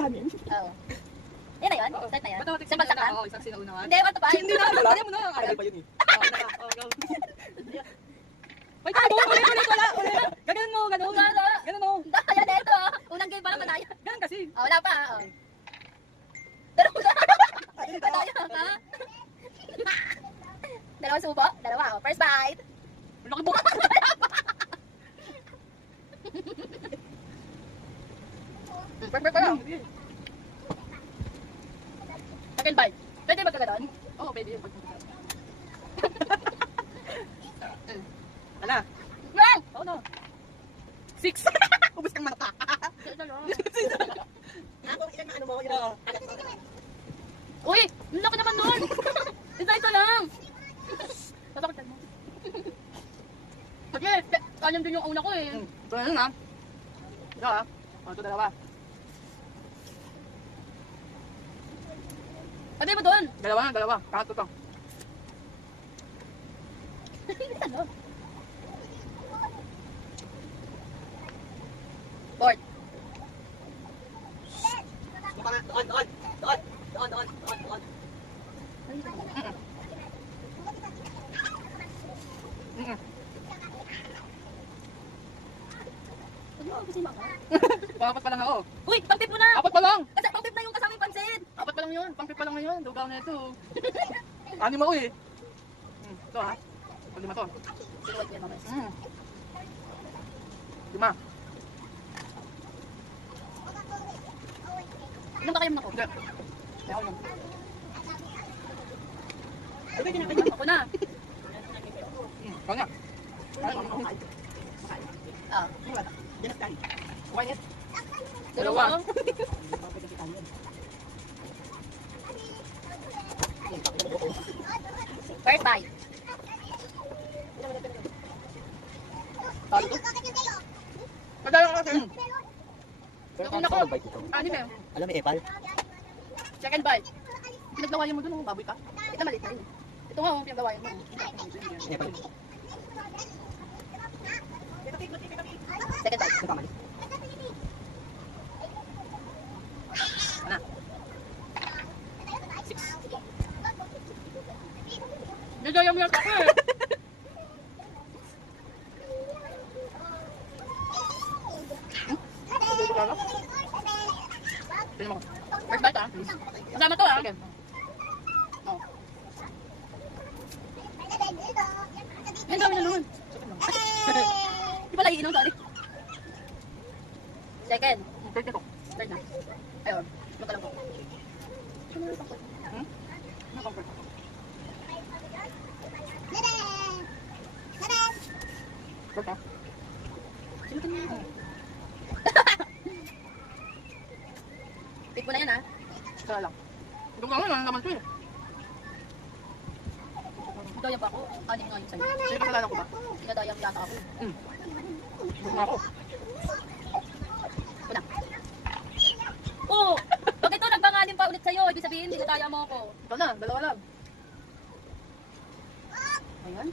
sa amin. Oo. Yan na yun? Start na yun? Sa bagsak ka? Oo, isang sinaunahan. Hindi, what the fuck? Hindi na, kaya mo na. Kaya pa yun eh. Oo, go. Wait, ulit. Ganun mo, ganun. Ganun mo. Kaya na ito. Unang game pa naman tayo. Ganun kasi. Wala pa. Dalawa. Dalawang subo. Dalawa. First bite. Laki buka. Perfect pa lang. Second bite. Pwede ba kagano'n? Oo, pwede yun. Ala. Wow! Oo na. 6. Ubus kang mata. Ako, ilan na ano mo, yun. Uy! Yung laki naman doon! Isa lang! Tatakot mo. Kasi, kanyang din yung una ko eh. Ito na yun ha. Ito ha. O, ito dalawa. Sabi mo doon! Dalawa. Kahit ito. Ano? Board. Doon. Apat pa lang ako. Uy! Pang-tip mo na! Apat pa lang! Kasi pang-tip na yung kasama yung pansit! Apat pa lang yun. Pang-tip pa lang ngayon. Dugaw na ito. Anim ako eh. Ito ha. Lima to. Sinuwat yan mamaya. 5. Inom ba kayo mo na ko? Hindi. Ako lang. Ako na. Ikaw nga. Ah. Yan ang tayo. Kumain it. Dalawa. First bite. Madala ka kasi. Yung una ko. Anim eh. Alam mo, Epal? Second bite. Pinaglawayan mo dun, baboy ka. Ito maliit na yun. Ito nga, pinaglawayan mo. Epal. Second bite. Nagkamali. Ano? 6. Nagayam yan ako eh. Tingnan mo. First bite ah. Kasama to ah. Okay. Oh. Yan dami na naman. Di pala iinom, sorry. Second. Third na to. Third na. Ayun. Magka lang po. Ano comfort? Third na. Sinutin mo yun. Tip mo na yan ah. Saka lang. Dugaw nga lang naman ito eh. Daya pa ako. Anim nga yung sa'yo. Hindi kasalanan ko ba? Pinadaya mo yata ako. Dugaw nga ako. Una. Oo! Pag ito nagbangalim pa ulit sa'yo, ibig sabihin, hindi daya mo ako. Ito na, dalawa lang. Ayan.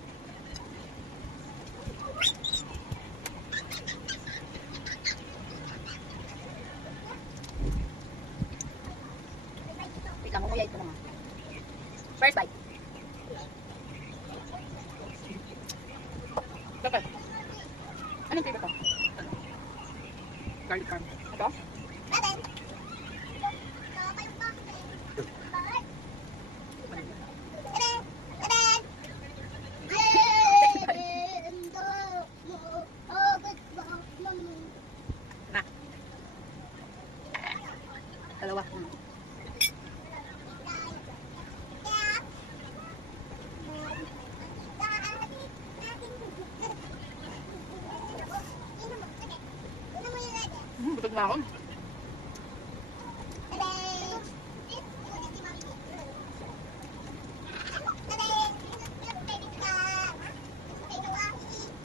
Wait lang, umuyay ko naman. First bite. Dapat. Anong favorite ko? Garlic parm. Ito? Na. Dalawa. Butog na ako.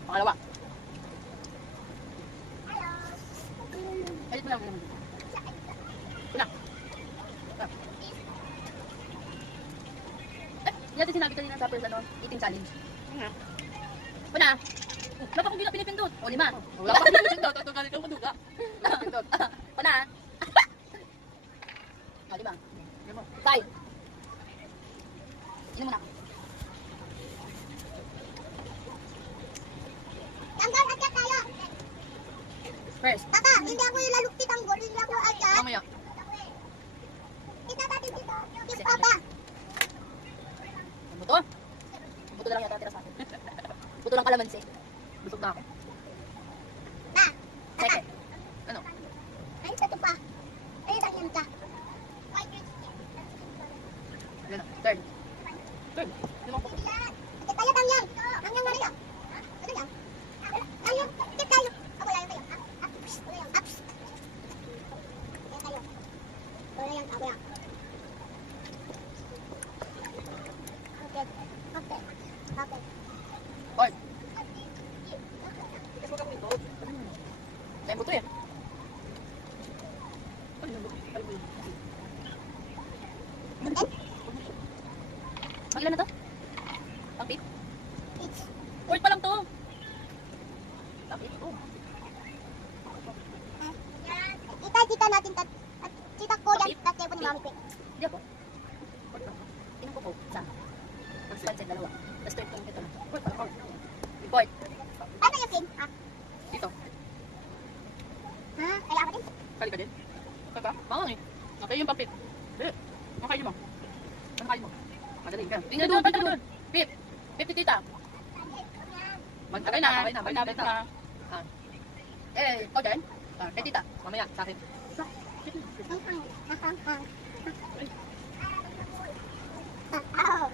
Pangalawa. Edit mo lang naman. Una. Hindi natin sinabi kanina sa first eating challenge. Una. Wala pa akong pinipindot. O, 5. Wala pa dito. Ito galing ka maduga. Una. Five. Inom muna ako. Tanggol, agad tayo. First. Tata, hindi ako yung lalukti tanggol. Hindi ako agad. Mamaya. Kita natin dito. Kiss papa. Ang buto. Ang buto na lang yata tira sa akin. Buto lang kalamansi. Busog na ako. Na. Second. Ano? Ay, ito pa. Ay, tangan ka. Yan na. Third. Third. Limang po. Ikit tayo, tangyang. Tangyang nga rin yan. Ano yan? Tangyang. Ikit tayo. Ako lang tayo. Ups. Ako lang. Ups. Ikit tayo. Ako lang. Ako lang. Okay. Okay. Okay. Fourth. May buto eh. Ay, nandun. Ay, ay. Mag ilan na to? Pang fifth? It's. Fourth pa lang to. Pang fifth. Oh. Kita natin at kita ko yan. Tatay po ni Mami Quick. Hindi ako. Fourth lang. Tingnan ko po. Isa. Pansin, dalawa. Tapos third tong ito na. Fourth pala, fourth. Fourth. Ano yung pin? Ha? Dito. Ha? Kailangan ko din. Kali ka din. Kaka? Baka eh. Okay yung pampit. Hindi. Makain mo. Makain mo. Madali ka. Tingnan doon, tingnan doon. Fifth. Fifth tita. Okay na. Okay na. Malapit na. Eh, ikaw dyan? Kay tita. Mamaya, sa akin. Oo.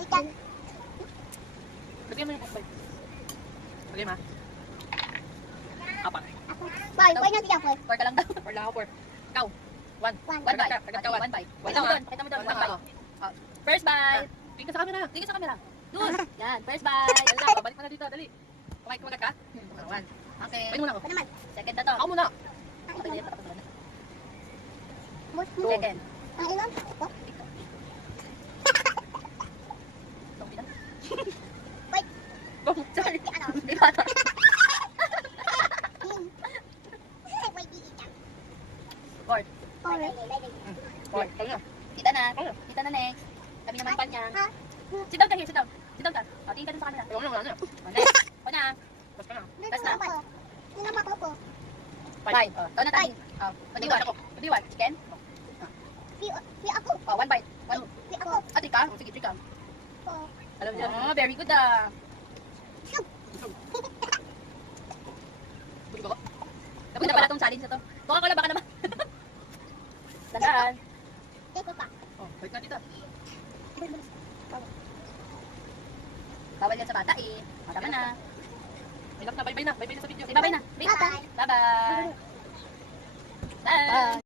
Ikan. Lagyan mo yung bye. Lagyan mo. Apat. Boy, boy na siya, boy. Four ka lang daw. Or lang ako, four. Ikaw. One. One bite. Agad ka, one. One bite. Wait Kita mo lang, doon. Kita mo doon. One One lang bite. First bite. Tingin ka sa camera. Tingin sa camera. Doon. Yan. First bite. Dali na, balik mo na dito, dali. Kumagat ka? One. Okay. Pwede muna ako. Ano naman? Second na to. Ako muna. Okay, dito. Tapos na. Two. Second. Ang ilan? Oh. Itong pila. Wait. Oh, sorry. Ano? Di ba ito? Wait, ikan. Fourth. Four. Fourth. Kaya na. Kita na. Kita na next. Kami naman pa niya. Ha? Sit down ka here. Sit down. Sit down ka. O, tingin ka dun sa camera. Wala na. O, next. O na. Tapos ka na. Basta. Yung naman ko. Five. O, ikaw na tayo. O, padiwan. Padiwan. Chicken. Si ako. O, one bite. One. Si ako. Ah, three ka? O, sige, three ka. Oh. Alam niyo. Oh, very good ah. Buti ba? Tapos na pala tong challenge na to. Coca-Cola baka naman. Tandaan. Dito pa. Oh, balik na dito. Bawal yan sa bata eh. O, tama na. May lock na, bye-bye na. Bye-bye na sa video.